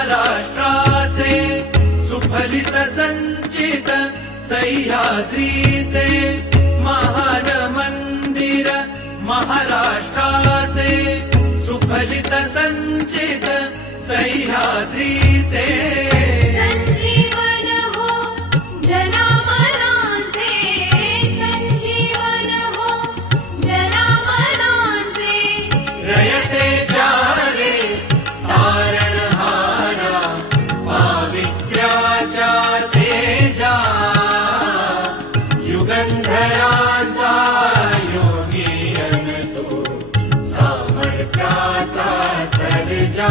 महाराष्ट्राचे सुफलित संचित सह्याद्रीचे महान मंदिर महाराष्ट्राचे सुफलित संचित सह्याद्रीचे संजीवन हो जनामनांचे संजीवन हो जनामनांचे रयतेच्या रे तारणहारा पावित्र्याच्या तेजा युगंधरांचा योगी अन तू सामर्थ्याचा सर्जा